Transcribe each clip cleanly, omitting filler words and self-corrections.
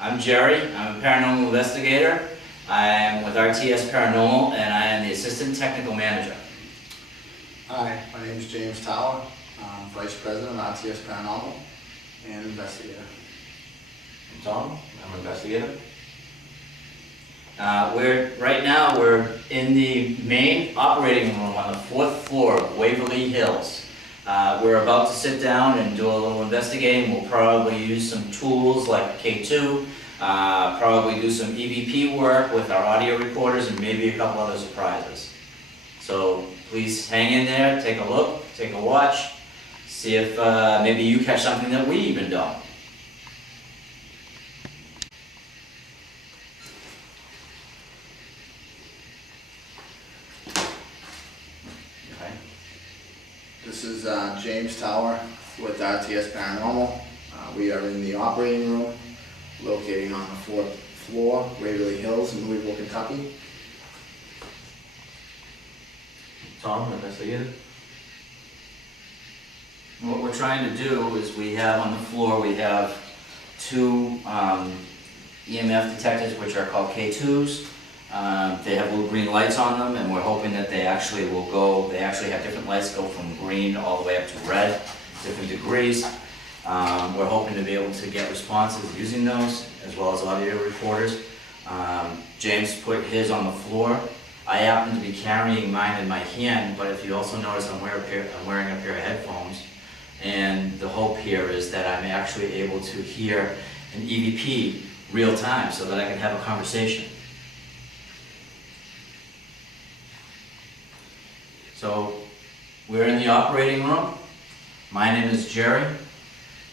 I'm Jerry. I'm a paranormal investigator. I'm with RTS Paranormal and I am the Assistant Technical Manager. Hi, my name is James Tower. I'm Vice President of RTS Paranormal and investigator. I'm Tom. I'm an investigator. Right now we're in the main operating room on the 4th floor of Waverly Hills. We're about to sit down and do a little investigating. We'll probably use some tools like K2, probably do some EVP work with our audio recorders and maybe a couple other surprises. So please hang in there, take a look, take a watch, see if maybe you catch something that we even don't. This is James Tower with RTS Paranormal. We are in the operating room, located on the 4th floor, Waverly Hills in Louisville, Kentucky. Tom, investigator. What we're trying to do is we have on the floor, we have two EMF detectors which are called K2s. They have little green lights on them and we're hoping that they actually will go, they actually have different lights go from green all the way up to red, different degrees. We're hoping to be able to get responses using those as well as audio recorders. James put his on the floor. I happen to be carrying mine in my hand, but if you also notice I'm wearing a pair of headphones. And the hope here is that I'm actually able to hear an EVP real time so that I can have a conversation. So we're in the operating room. My name is Jerry.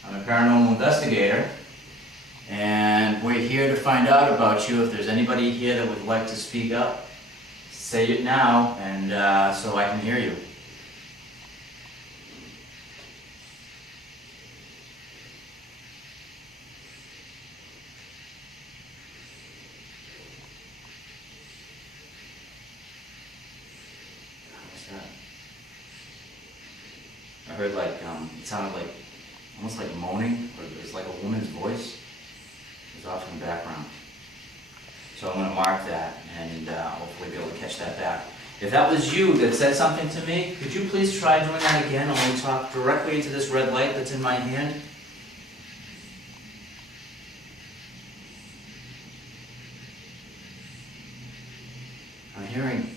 I'm a paranormal investigator. And we're here to find out about you. If there's anybody here that would like to speak up, say it now and so I can hear you. I heard like, it sounded like, almost like moaning, or it was like a woman's voice. It was off in the background. So I'm going to mark that and hopefully be able to catch that back. If that was you that said something to me, could you please try doing that again, only talk directly into this red light that's in my hand? I'm hearing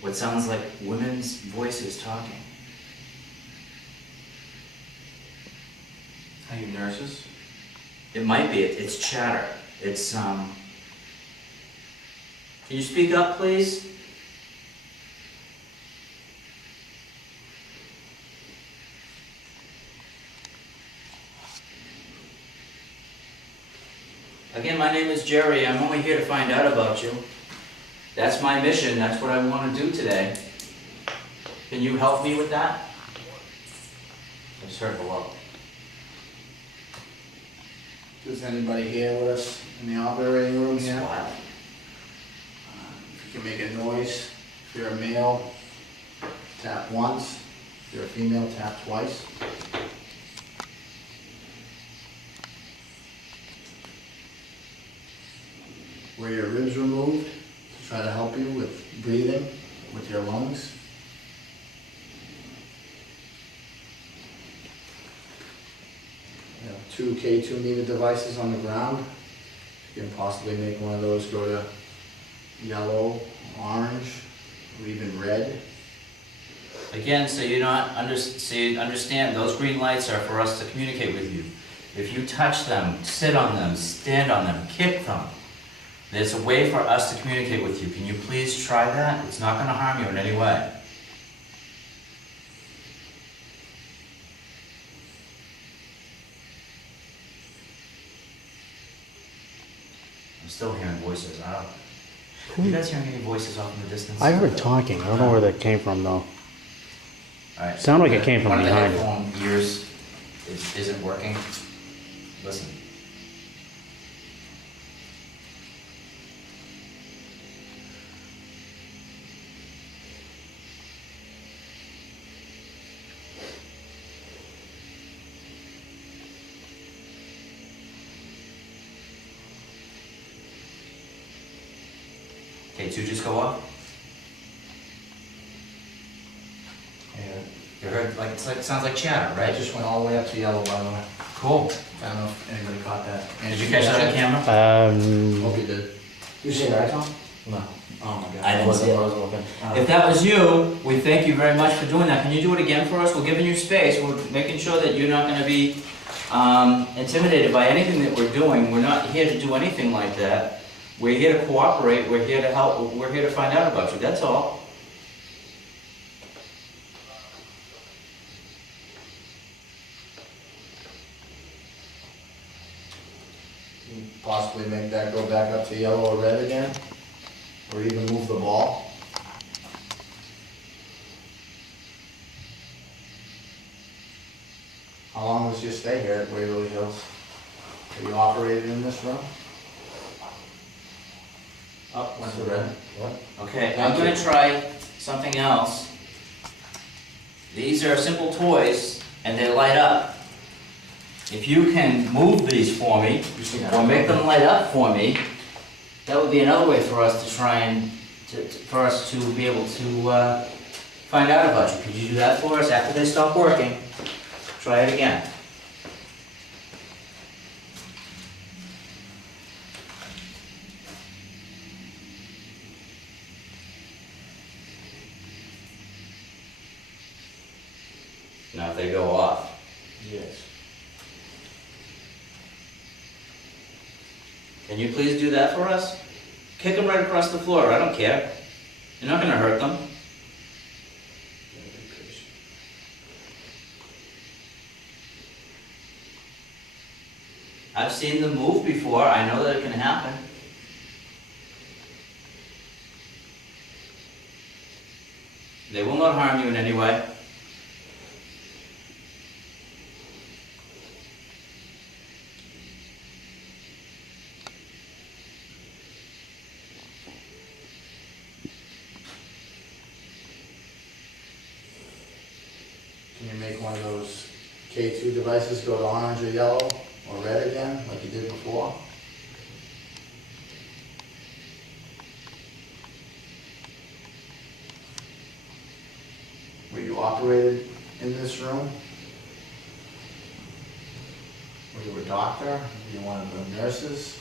what sounds like women's voices talking. Are you nurses? It might be. It's chatter. It's, Can you speak up, please? Again, my name is Jerry. I'm only here to find out about you. That's my mission. That's what I want to do today. Can you help me with that? I just heard below. Is anybody here with us in the operating room here? Wow. If you can make a noise, if you're a male, tap once. If you're a female, tap twice. Were your ribs removed to try to help you with breathing, with your lungs? We have 2 K2 meter devices on the ground. You can possibly make one of those go to yellow, orange, or even red. Again, so you understand, those green lights are for us to communicate with you. If you touch them, sit on them, stand on them, kick them, there's a way for us to communicate with you. Can you please try that? It's not going to harm you in any way. I'm still hearing voices. Are you guys hearing any voices off in the distance? I heard talking. I don't know where that came from, though. All right. Sounded like it came from one behind of you. the headphone ears isn't working. Listen. K2 just go off? Yeah. You heard, like, it's like, sounds like chatter, I right? just went all the way up to yellow, by the way. Cool. I don't know if anybody caught that. Did you catch that on camera? Hope you did. You see that, Tom? No. Oh my god. I didn't see it. wasn't looking. If that was you, we thank you very much for doing that. Can you do it again for us? We're giving you space. We're making sure that you're not gonna be intimidated by anything that we're doing. We're not here to do anything like that. We're here to cooperate. We're here to help. We're here to find out about you. That's all. Possibly make that go back up to yellow or red again, or even move the ball. How long was your stay here at Waverly Hills? Have you operated in this room? Oh, Went to red. What? okay, Thank I'm gonna you. try something else. These are simple toys, and they light up. If you can move these for me, or make them light up for me, that would be another way for us to try and, for us to be able to find out about you. Could you do that for us after they stop working? Try it again. Now if they go off. Yes. Can you please do that for us? Kick them right across the floor, I don't care. You're not gonna hurt them. I've seen them move before, I know that it can happen. They will not harm you in any way. Can you make one of those K2 devices go to orange or yellow or red again, like you did before? Were you operated in this room? Were you a doctor? Were you one of the nurses?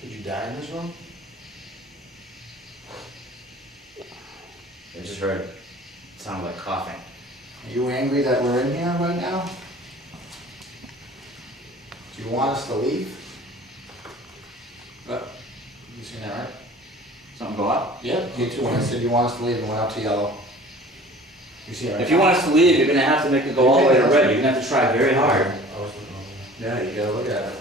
Did you die in this room? I just heard, it sounded like coughing. Are you angry that we're in here right now? Do you want us to leave? You seen that, right? Something go up? Yeah. K2, when I said you want us to leave, and went up to yellow. You see it, right? If you want us to leave, you're gonna have to make it go all the way to red. You're gonna have to try very hard. I was looking over Yeah, you gotta look at it.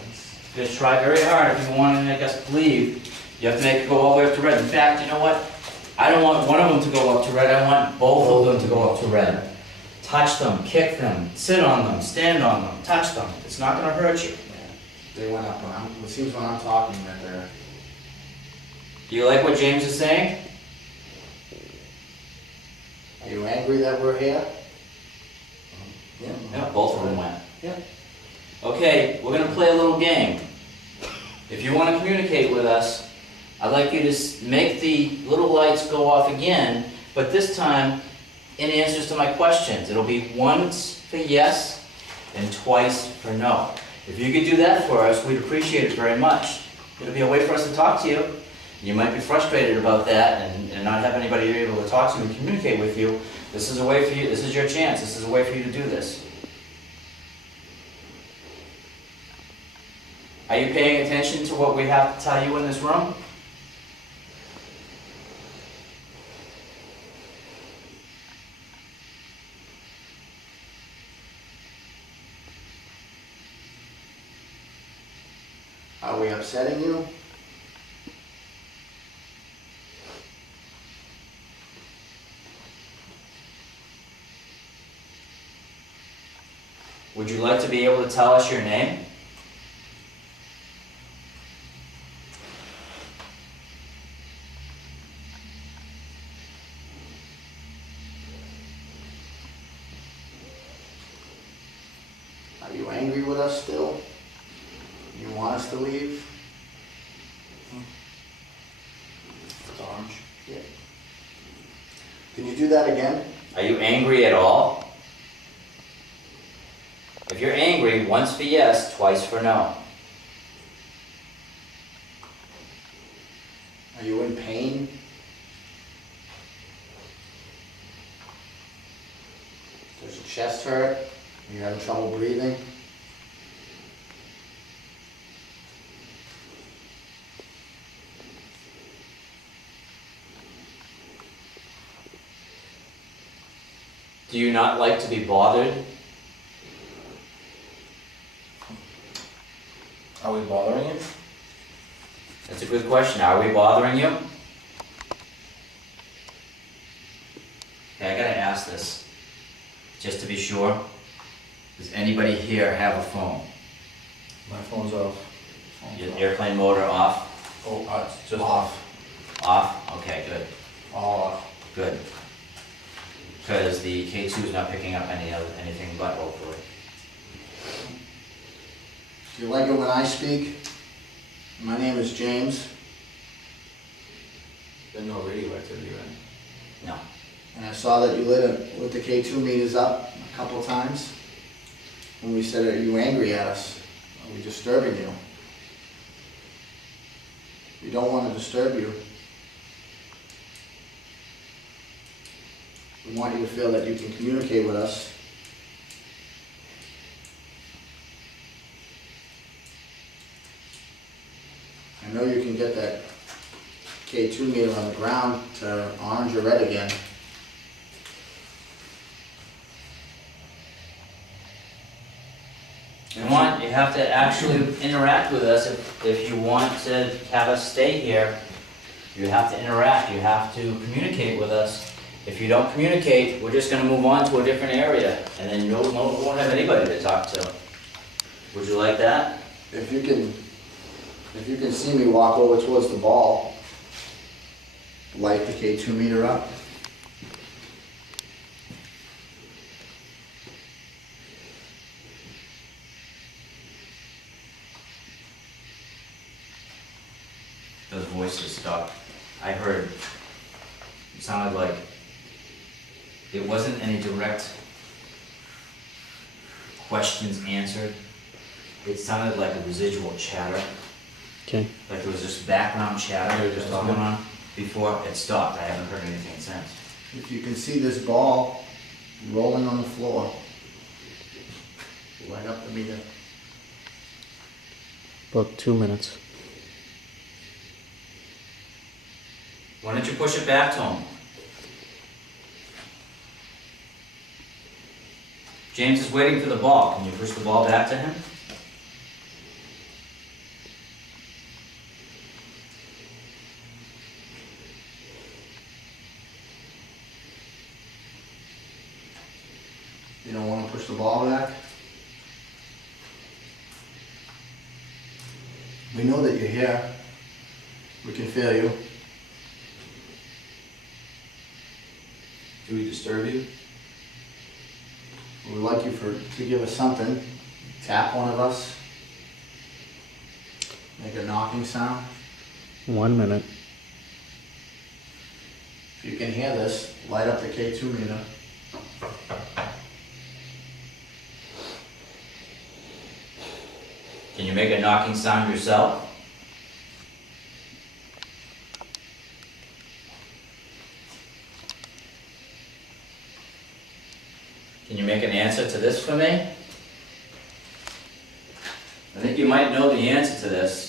Just try very hard. If you want to make us leave, you have to make it go all the way up to red. In fact, you know what? I don't want one of them to go up to red. I want both of them to go up to red. Touch them, kick them, sit on them, stand on them, touch them. It's not gonna hurt you. They went up when it seems when I'm talking that they're, Do you like what James is saying? are you angry that we're here? Yeah. Yeah, both of them went. Yeah. Okay, we're gonna play a little game. If you wanna communicate with us, I'd like you to make the little lights go off again, but this time in answers to my questions. It'll be once for yes and twice for no. If you could do that for us, we'd appreciate it very much. It'll be a way for us to talk to you. You might be frustrated about that and not have anybody you're able to talk to and communicate with you. This is a way for you, this is your chance, this is a way for you to do this. Are you paying attention to what we have to tell you in this room? Are we upsetting you? Would you like to be able to tell us your name? Are you angry with us still? You want us to leave? It's orange. Yeah. Can you do that again? Are you angry at all? If you're angry, once for yes, twice for no. Are you in pain? Does your chest hurt? Are you having trouble breathing? Do you not like to be bothered? Are we bothering him? That's a good question. Are we bothering you? Okay, I gotta ask this, just to be sure. Does anybody here have a phone? My phone's off. Your airplane motor off? Oh, it's just Off. Off? Okay, good, All off. good. Because the K2 is not picking up anything but hopefully. Do you like it when I speak? My name is James, There's no radio activity, right? No. and I saw that you lit the K2 meters up a couple times. And we said, are you angry at us? Are we disturbing you? We don't want to disturb you. We want you to feel that you can communicate with us. I know you can get that K2 meter on the ground to orange or red again. You have to actually interact with us if you want to have us stay here. You have to interact, you have to communicate with us. If you don't communicate, we're just gonna move on to a different area, and then you won't have anybody to talk to. Would you like that? If you can see me walk over towards the ball, light the K2 meter up. Those voices stopped. I heard, it sounded like, it wasn't any direct questions answered. It sounded like a residual chatter, Okay. like it was just background chatter Yeah, that was just going on before it stopped. I haven't heard anything since. If you can see this ball rolling on the floor, light up the meter. About 2 minutes. Why don't you push it back to him? James is waiting for the ball. Can you push the ball back to him? You don't want to push the ball back? We know that you're here. We can feel you. Do we disturb you? We would like you to give us something. Tap one of us. Make a knocking sound. 1 minute. If you can hear this, light up the K2 meter. Can you make a knocking sound yourself? Can you make an answer to this for me? I think you might know the answer to this.